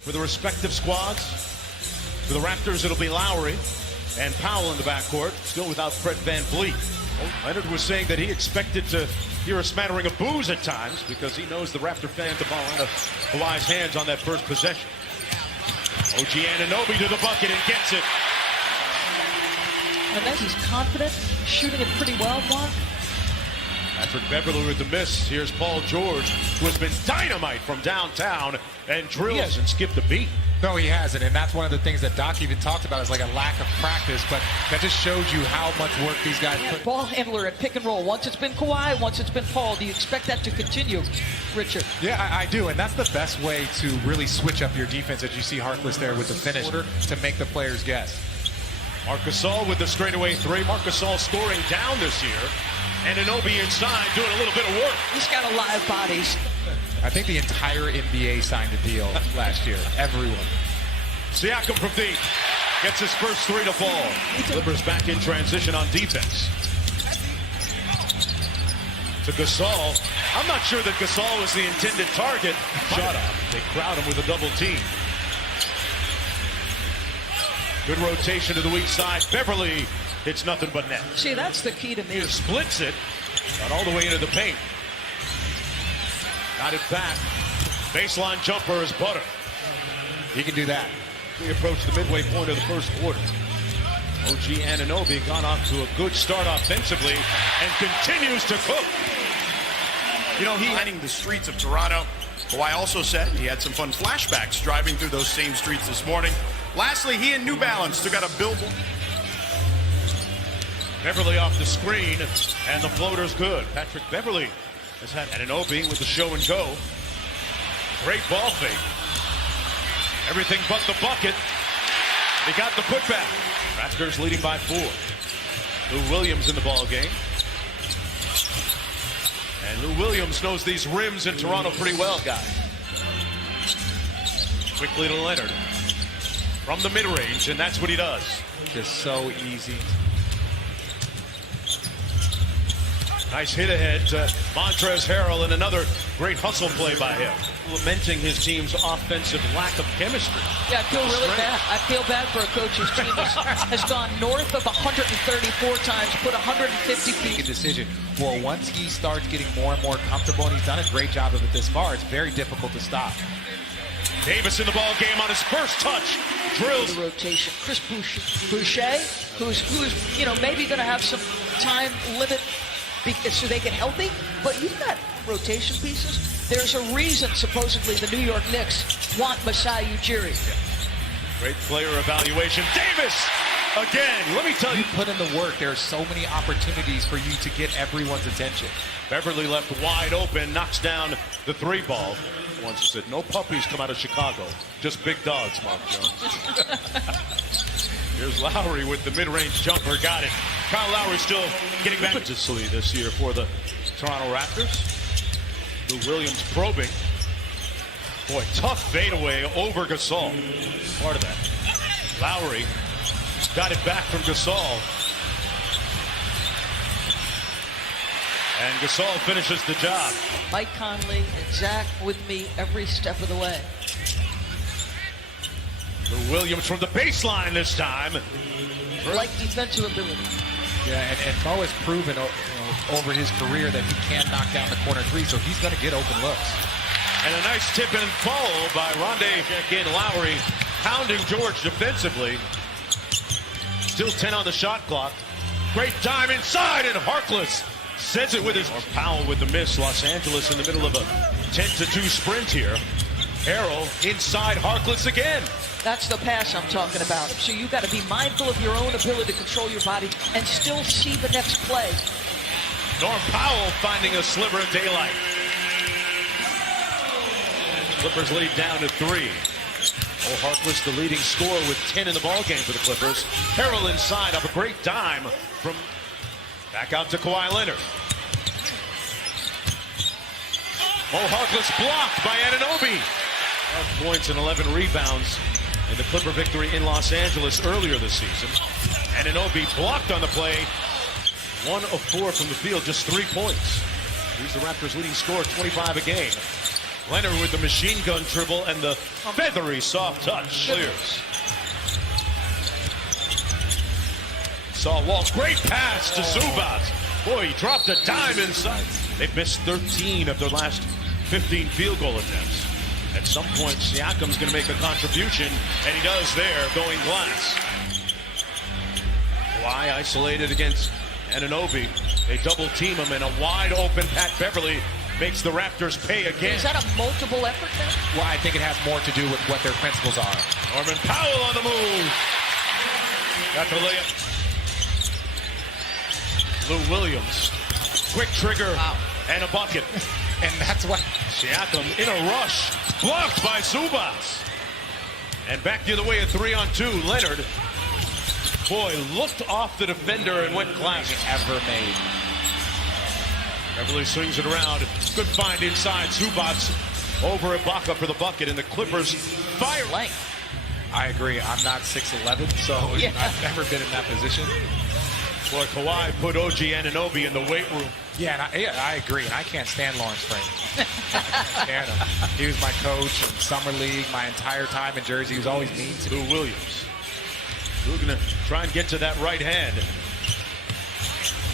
For the respective squads, for the Raptors, it'll be Lowry and Powell in the backcourt, still without Fred VanVleet. Leonard was saying that he expected to hear a smattering of boos at times because he knows the Raptor fan the ball out of Kawhi's hands on that first possession. OG Anunoby to the bucket and gets it. And then he's confident, shooting it pretty well, Mark. Patrick Beverley with the miss. Here's Paul George, who has been dynamite from downtown and drills and skipped a beat. No, he hasn't, and that's one of the things that Doc even talked about is like a lack of practice, but that just shows you how much work these guys put. Ball handler at pick and roll. Once it's been Kawhi, once it's been Paul. Do you expect that to continue, Richard? Yeah, I do, and that's the best way to really switch up your defense, as you see Harkless there with the finish to make the players guess. Marc Gasol with the straightaway three. Marc Gasol scoring down this year. And Anunoby inside doing a little bit of work. He's got a lot of bodies. I think the entire NBA signed a deal last year. Everyone. Siakam from deep. Gets his first three to fall. Clippers back in transition on defense. To Gasol. I'm not sure that Gasol was the intended target. Shot up. They crowd him with a double team. Good rotation to the weak side. Beverley. It's nothing but net. See, that's the key to me. Splits it, got all the way into the paint. Got it back. Baseline jumper is butter. He can do that. We approach the midway point of the first quarter. OG Anunoby gone off to a good start offensively and continues to cook. You know, he lining the streets of Toronto. Kawhi also said he had some fun flashbacks driving through those same streets this morning. Lastly, he and New Balance took out a billboard. Beverley off the screen, and the floater's good. Patrick Beverley has had Anunoby with the show and go. Great ball fake. Everything but the bucket. They got the putback. Raptors leading by 4. Lou Williams in the ball game. And Lou Williams knows these rims in Toronto pretty well, guys. Quickly to Leonard. From the mid-range, and that's what he does. Just so easy. Nice hit ahead to Montrezl Harrell, and another great hustle play by him. Lamenting his team's offensive lack of chemistry. Yeah, I feel really bad. I feel bad for a coach whose team has gone north of 134 times, put 150 feet. A decision. Well, once he starts getting more and more comfortable, and he's done a great job of it this far, it's very difficult to stop. Davis in the ball game on his first touch. Drills. The rotation. Chris Boucher, who's maybe going to have some time limit so they get healthy, but you've got rotation pieces. There's a reason, supposedly, the New York Knicks want Masai Ujiri. Yeah. Great player evaluation. Davis again. Let me tell you, put in the work. There are so many opportunities for you to get everyone's attention. Beverley left wide open, knocks down the 3 ball. Once he said, no puppies come out of Chicago, just big dogs, Mark Jones. Here's Lowry with the mid-range jumper, got it. Kyle Lowry still getting back to Slee this year for the Toronto Raptors. Lou Williams probing. Boy, tough fadeaway over Gasol. Part of that. Lowry got it back from Gasol. And Gasol finishes the job. Mike Conley and Zach with me every step of the way. Lou Williams from the baseline this time. Like defensive ability. Yeah, and Mo has proven over his career that he can knock down the corner 3, so he's going to get open looks. And a nice tip and follow by Rondae again. Lowry pounding George defensively. Still 10 on the shot clock. Great time inside, and Harkless says it with his... Powell with the miss. Los Angeles in the middle of a 10-2 sprint here. Harrell inside, Harkless again. That's the pass I'm talking about. So you got to be mindful of your own ability to control your body and still see the next play. Norm Powell finding a sliver of daylight. Clippers lead down to 3. Harkless, the leading scorer with 10 in the ball game for the Clippers. Harrell inside off a great dime from back out to Kawhi Leonard. Mo Harkless blocked by Anunoby. 12 points and 11 rebounds in the Clipper victory in Los Angeles earlier this season. Anunoby blocked on the play. 1 of 4 from the field, just 3 points. He's the Raptors' leading scorer, 25 a game. Leonard with the machine gun dribble and the feathery soft touch. Clears. Saw Walsh. Great pass to Zubac. Boy, he dropped a dime inside. They've missed 13 of their last 15 field goal attempts. At some point, Siakam's going to make a contribution, and he does there, going glass. Kawhi isolated against Anunoby. They double team him, and a wide open Pat Beverly makes the Raptors pay again. Is that a multiple effort then? Well, I think it has more to do with what their principles are. Norman Powell on the move. Got the layup. Lou Williams. Quick trigger. Wow. And a bucket. And that's what Siakam in a rush. Blocked by Zubac. And back the other way, a 3-on-2. Leonard. Boy, looked off the defender and went glass. ever made. Beverly swings it around. Good find inside. Zubac over Ibaka for the bucket, and the Clippers fire. Length. I agree. I'm not 6'11", so Yeah. I've never been in that position. Boy, Kawhi put OG Anunoby in the weight room. Yeah, and I agree. And I can't stand Lawrence Frank. I can't stand him. He was my coach in Summer League my entire time in Jersey. He was always mean to me. Lou Williams. Lou gonna try and get to that right hand,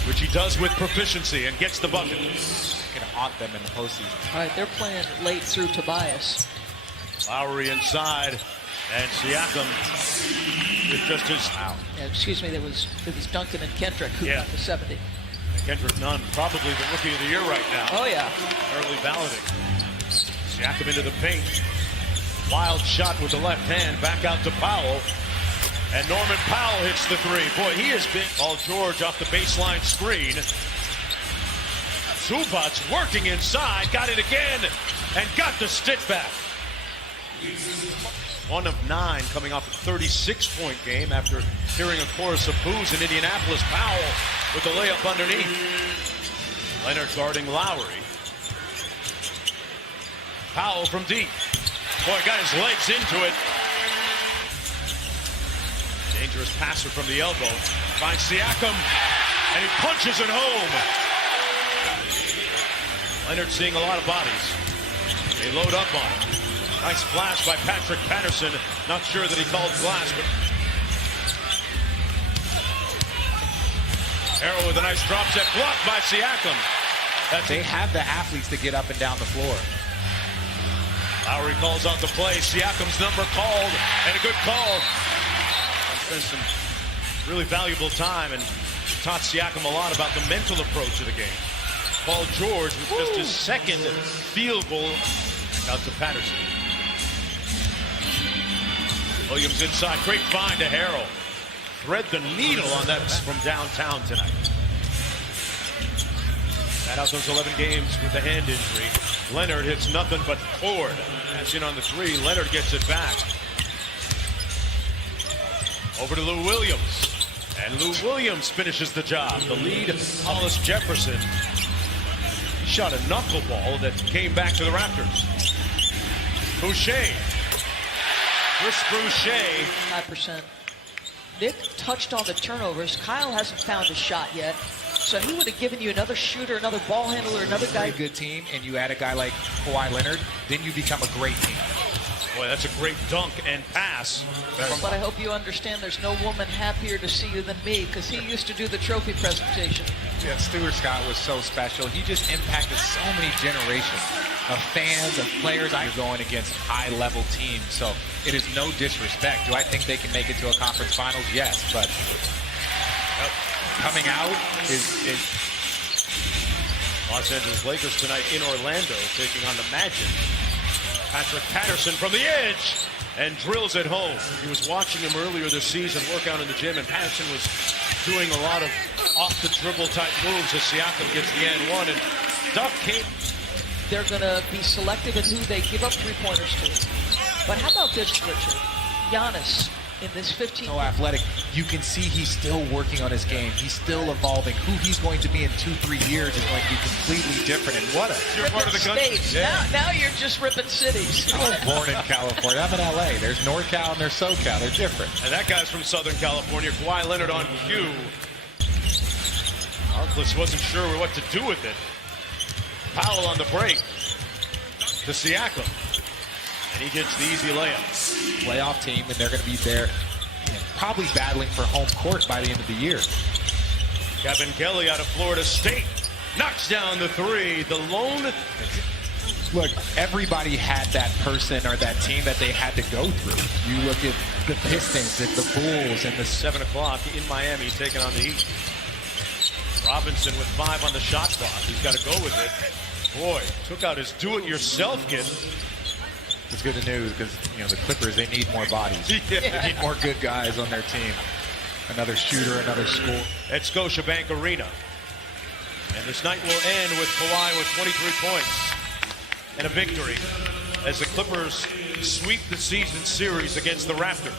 which he does with proficiency and gets the bucket. Gonna haunt them in the postseason. All right, they're playing late through Tobias. Lowry inside, and Siakam with just his. Wow. Yeah, excuse me, it was Duncan and Kendrick who got the 70. Kendrick Nunn, probably the rookie of the year right now. Oh, yeah. Early balloting. Siakam into the paint. Wild shot with the left hand, back out to Powell. And Norman Powell hits the three. Boy, he has been. Paul George off the baseline screen. Zubac working inside, got it again, and got the stick back. 1 of 9 coming off a 36-point game after hearing a chorus of boos in Indianapolis. Powell with the layup underneath. Leonard guarding Lowry. Powell from deep. Boy, got his legs into it. Dangerous passer from the elbow. Finds Siakam, and he punches it home. Leonard seeing a lot of bodies. They load up on him. Nice flash by Patrick Patterson. Not sure that he called glass, but Arrow with a nice drop set, blocked by Siakam. They have the athletes to get up and down the floor. Lowry calls out the play. Siakam's number called, and a good call. Spent some really valuable time and taught Siakam a lot about the mental approach of the game. Paul George with just his second field goal out to Patterson. Williams inside, great find to Harrell. Thread the needle on that from downtown tonight. That out those 11 games with the hand injury. Leonard hits nothing but cord. That's in on the three. Leonard gets it back. Over to Lou Williams. And Lou Williams finishes the job. The lead, Hollis Jefferson. He shot a knuckleball that came back to the Raptors. Boucher. Chris Boucher. 5%. Nick touched on the turnovers. Kyle hasn't found a shot yet. So he would have given you another shooter, another ball handler, another guy. Very good team, and you add a guy like Kawhi Leonard, then you become a great team. Boy, that's a great dunk and pass. But I hope you understand there's no woman happier to see you than me, because he used to do the trophy presentation. Yeah, Stuart Scott was so special. He just impacted so many generations of fans, of players. I'm going against high-level teams, so it is no disrespect. Do I think they can make it to a conference finals? Yes, but coming out is Los Angeles Lakers tonight in Orlando taking on the Magic. Patrick Patterson from the edge and drills it home. He was watching him earlier this season work out in the gym, and Patterson was doing a lot of off-the-dribble type moves as Siakam gets the and one, and Duck came. They're going to be selective in who they give up three-pointers to. But how about this, Richard? Giannis in this 15. so athletic. You can see he's still working on his game. He's still evolving. Who he's going to be in 2-3 years is going to be completely different. And what a You're part of the country. Yeah. Now you're just ripping cities. I was born in California. I'm in LA. There's NorCal and there's SoCal. They're different. And that guy's from Southern California. Kawhi Leonard on cue. Harkless wasn't sure what to do with it. Powell on the break. to Siakam. And he gets the easy layup. Playoff team, and they're going to be there probably battling for home court by the end of the year. Kevin Kelly out of Florida State knocks down the three. The lone. Look, everybody had that person or that team that they had to go through. You look at the Pistons, at the Bulls, and the 7 o'clock in Miami taking on the Heat. Robinson with 5 on the shot clock. He's got to go with it. Boy, took out his do-it-yourself kid. It's good news because, you know, the Clippers, they need more bodies. Yeah. They need more good guys on their team. Another shooter, another score. At Scotiabank Arena. And this night will end with Kawhi with 23 points and a victory as the Clippers sweep the season series against the Raptors.